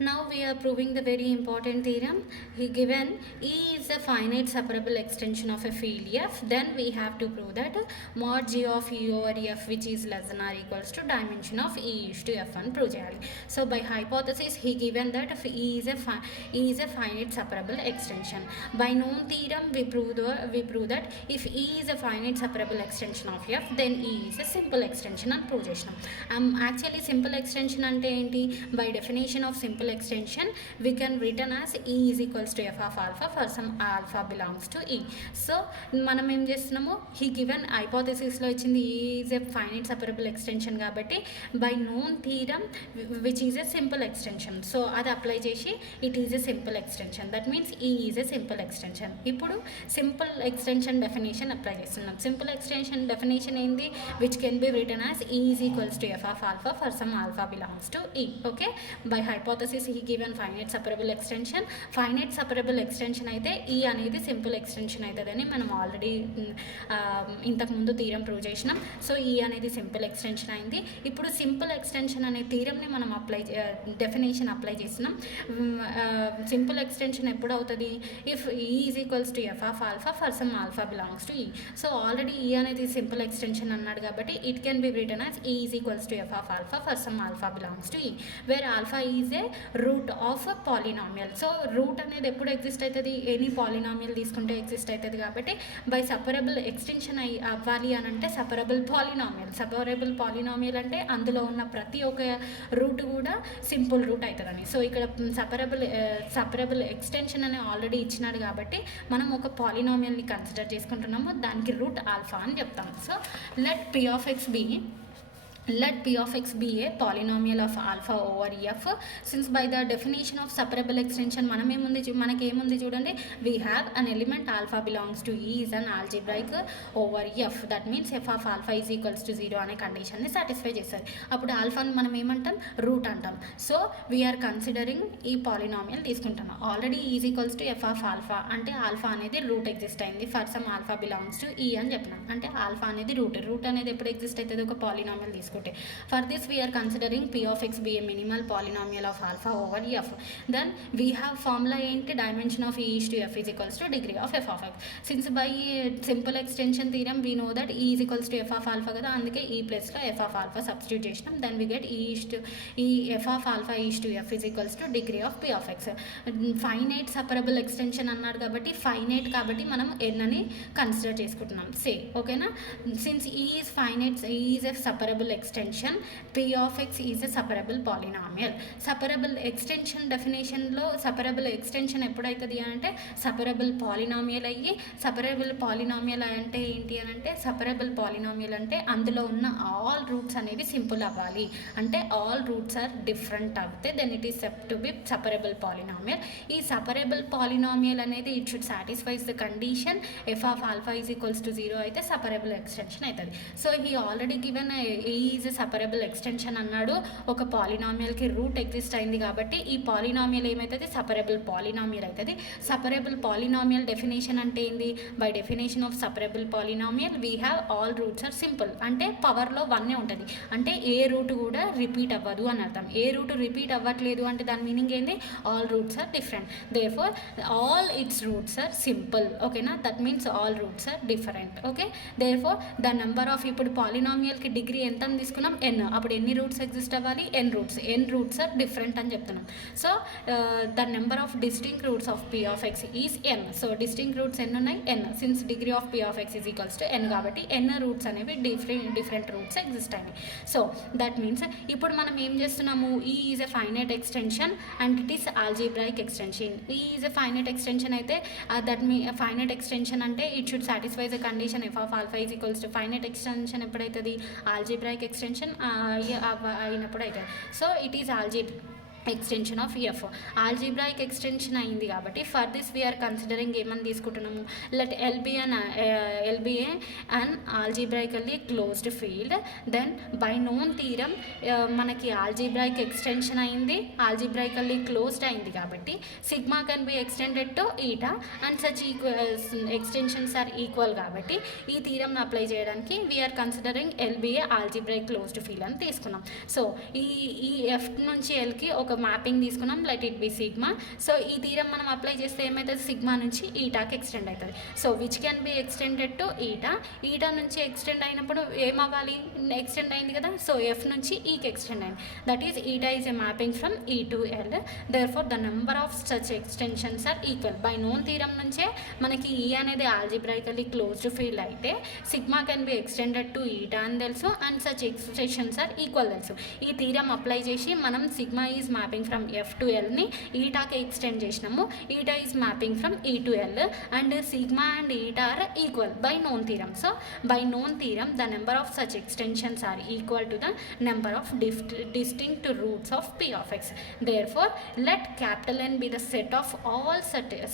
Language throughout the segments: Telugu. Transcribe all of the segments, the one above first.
Now we are proving the very important theorem. He given E is a finite separable extension of a field F. Then we have to prove that mod G of E over F, which is less than or equals to dimension of E is to F1 prove cheyali. So by hypothesis he given that if E is a finite separable extension. By known theorem we prove that if E is a finite separable extension of F, then E is a simple extension and prove chesnam. Actually simple extension ante enti? By definition of simple extension we can written as E is equals to F of alpha for some alpha belongs to E. So మనం ఏం చేస్తున్నాము, he given hypothesis లో ఇచ్చింది E is a finite separable extension కాబట్టి by known theorem which is a simple extension, so అది అప్లై చేసి it is a simple extension, that means E is a simple extension. ఇప్పుడు సింపుల్ ఎక్స్టెన్షన్ డెఫినేషన్ అప్లై చేస్తున్నాం. సింపుల్ ఎక్స్టెన్షన్ డెఫినేషన్ ఏంది, which can be written as E is equals to F of alpha for some alpha belongs to E. Okay, by hypothesis he given finite separable extension. Finite separable extension అయితే E అనేది సింపుల్ ఎక్స్టెన్షన్ అవుతుందని మనం ఆల్రెడీ ఇంతకుముందు థీరం ప్రూవ్ చేసినాం. సో E అనేది సింపుల్ ఎక్స్టెన్షన్ అయింది. ఇప్పుడు సింపుల్ ఎక్స్టెన్షన్ అనే థీరంని మనం డెఫినేషన్ అప్లై చేసినాం. సింపుల్ ఎక్స్టెన్షన్ ఎప్పుడు అవుతుంది, if E is equals to F of alpha for some alpha belongs to E. So already E అనేది సింపుల్ ఎక్స్టెన్షన్ అన్నాడు కాబట్టి it can be written as E is equals to F of alpha for some alpha belongs to E, where alpha is a root of polynomial. So root అనేది ఎప్పుడు ఎగ్జిస్ట్ అవుతుంది, ఎనీ పాలినామియల్ తీసుకుంటే ఎగ్జిస్ట్ అవుతుంది కాబట్టి బై సపరబుల్ ఎక్స్టెన్షన్ అవ్వాలి అని అంటే సపరబుల్ పాలినామియల్ అంటే అందులో ఉన్న ప్రతి ఒక్క రూట్ కూడా సింపుల్ రూట్ అవుతుందని. సో ఇక్కడ సపరబుల్ ఎక్స్టెన్షన్ అని ఆల్రెడీ ఇచ్చినాడు కాబట్టి మనం ఒక పాలినామియల్ని కన్సిడర్ చేసుకుంటున్నాము, దానికి రూట్ ఆల్ఫా అని చెప్తాం. So let P of x be a polynomial of alpha over F. Since by the definition of separable extension మనకేముంది చూడండి, we have an element alpha belongs to E is an algebraic over F, that means F of alpha is equals to 0 అనే కండిషన్ని సాటిస్ఫై చేస్తారు. అప్పుడు ఆల్ఫాని మనం ఏమంటాం, రూట్ అంటాం. సో వీఆర్ కన్సిడరింగ్ ఈ పాలినామియల్ తీసుకుంటాం. Already is equals to F of alpha అంటే ఆల్ఫా అనేది రూట్ ఎగ్జిస్ట్ అయింది for some alpha belongs to E అని చెప్పినాం. అంటే ఆల్ఫా అనేది రూట్ అనేది ఎప్పుడు ఎగ్జిస్ట్ అవుతుంది, ఒక పాలినామియల్ తీసుకుంటే. For this we are considering P of x be a minimal polynomial of alpha over F. Then we have formula ఏంటి, dimension of E is to F is equals to degree of F of x. Since by simple extension theorem we know that E is equals to F of alpha కదా, అందుకే E ప్లస్ లో F of alpha substitute చేసినాం. Then we get F of alpha is to F is equals to degree of P of x. Finite separable extension అన్నాడు కాబట్టి ఫైనైట్ కాబట్టి మనం n అని కన్సిడర్ చేసుకుంటున్నాం. సే ఓకేనా. Since E is finite, E is a separable extension, P of x is a separable polynomial. Separable extension డెఫినేషన్లో సెపరబుల్ ఎక్స్టెన్షన్ ఎప్పుడవుతుంది అని అంటే సెపరబుల్ పాలినామియల్ అయ్యి, సెపరబుల్ పాలినామియల్ అంటే ఏంటి అని అంటే సెపరబుల్ పాలినామియల్ అంటే అందులో ఉన్న ఆల్ రూట్స్ అనేది సింపుల్ అవ్వాలి, అంటే ఆల్ రూట్స్ ఆర్ డిఫరెంట్ అవుతే then it is said to be separable polynomial. ఈ సెపరబుల్ పాలినామియల్ అనేది it should satisfies the condition F of alpha is equals to 0 అయితే సెపరబుల్ ఎక్స్టెన్షన్ అవుతుంది. So he already given is separable extension అన్నాడు, ఒక పాలినామియల్కి రూట్ ఎగ్జిస్ట్ అయింది కాబట్టి ఈ పాలినామియల్ ఏమవుతుంది, సెపరబుల్ పాలినామియల్ అవుతుంది. సెపరబుల్ పాలినామియల్ డెఫినేషన్ అంటే ఏంది, by definition of separable polynomial we have all roots are simple, అంటే పవర్లో 1 ఉంటుంది, అంటే ఏ రూట్ కూడా రిపీట్ అవ్వదు అని అర్థం. ఏ రూట్ రిపీట్ అవ్వట్లేదు అంటే దాని మీనింగ్ ఏంది, all roots are different, therefore all its roots are simple. ఓకేనా, that means all roots are different. Okay, therefore the number of, ఇప్పుడు పాలినామియల్కి డిగ్రీ ఎంత అని తీసుకున్నాం, n. అప్పుడు ఎన్ని రూట్స్ ఎగ్జిస్ట్ అవ్వాలి, n రూట్స్ ఆర్ డిఫరెంట్ అని చెప్తున్నాం. So the number of distinct roots of P of x is n. So distinct roots ఎన్ని ఉన్నాయి, n. Since degree of P of x is equals to n కాబట్టి n రూట్స్ అనేవి డిఫరెంట్ రూట్స్ ఎగ్జిస్ట్ అయినాయి. సో దట్ మీన్స్ ఇప్పుడు మనం ఏం చేస్తున్నాము, E is a finite extension and it is algebraic extension. E is a finite extension అయితే దట్ ఫైనైట్ ఎక్స్టెన్షన్ అంటే it should satisfy the condition F of alpha is equals to finite extension ఎప్పుడైతుంది, ఆల్జీబ్రాయిక్ ఎక్స్టెన్షన్ అయినప్పుడు అవుతుంది. So it is extension of F algebraic extension అయింది కాబట్టి ఫర్ దిస్ వీఆర్ కన్సిడరింగ్ ఏమని తీసుకుంటున్నాము, let L be a and algebraically closed field. Then by known theorem మనకి ఆల్జీబ్రాయిక్ ఎక్స్టెన్షన్ అయింది, ఆల్జీబ్రాయికల్లీ క్లోజ్డ్ అయింది కాబట్టి sigma can be extended to eta and such extensions are equal కాబట్టి ఈ థీరంను అప్లై చేయడానికి we are considering L be a algebraic closed field అని తీసుకున్నాం. సో ఈ ఎఫ్ నుంచి ఎల్కి ఒక మ్యాపింగ్ తీసుకున్నాం, let it be sigma. So ఈ థీరం మనం అప్లై చేస్తే ఏమవుతుంది, సిగ్మా నుంచి ఈటాకి ఎక్స్టెండ్ అవుతుంది. So which can be extended to eta. Eta నుంచి ఎక్స్టెండ్ అయినప్పుడు ఏమవ్వాలి, ఎక్స్టెండ్ అయింది కదా, సో ఎఫ్ నుంచి ఈకి ఎక్స్టెండ్ అయింది. That is eta is a mapping from E to L. Therefore the number of such extensions are equal. By known theorem నుంచే మనకి ఈ అనేది ఆల్జిబ్రైకల్లీ క్లోజ్డ్ ఫీల్డ్ అయితే sigma can be extended to eta అని తెలుసు, and such extensions are equal తెలుసు. ఈ థీరం అప్లై చేసి మనం sigma is mapping from F to ఎల్ని ఈటాకి ఎక్స్టెండ్ చేసినాము. Eta is mapping from E to L and sigma and eta are equal by known theorem. So by known theorem the number of such extensions are equal to the number of distinct roots of p of x. Therefore let capital N be the set of all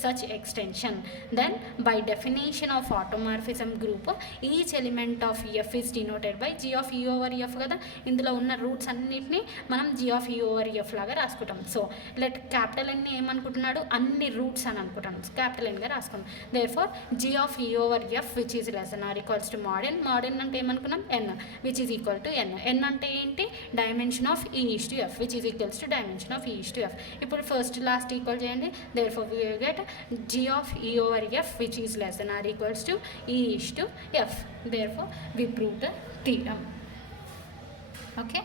such extension. Then by definition of automorphism group each element of f is denoted by g of e over f కదా. ఇందులో ఉన్న రూట్స్ అన్నిటిని మనం g of e over f లాగా రాసుకుంటాం. సో లెట్ క్యాపిటల్ ఎన్ ఏమనుకుంటున్నాడు, అన్ని రూట్స్ అని అనుకుంటాం, క్యాపిటల్ ఎన్గా రాసుకుంటాం. Therefore g of e over f which is less than or equals to mod n. mod n అంటే ఏమనుకున్నాం, n which is equal to n. n అంటే ఏంటి, dimension of e is to f which is equals to dimension of e is to f. ఇప్పుడు ఫస్ట్ లాస్ట్ ఈక్వల్ చేయండి. Therefore we will get g of e over f which is less than or equals to e is to f. Therefore we prove the theorem. Okay.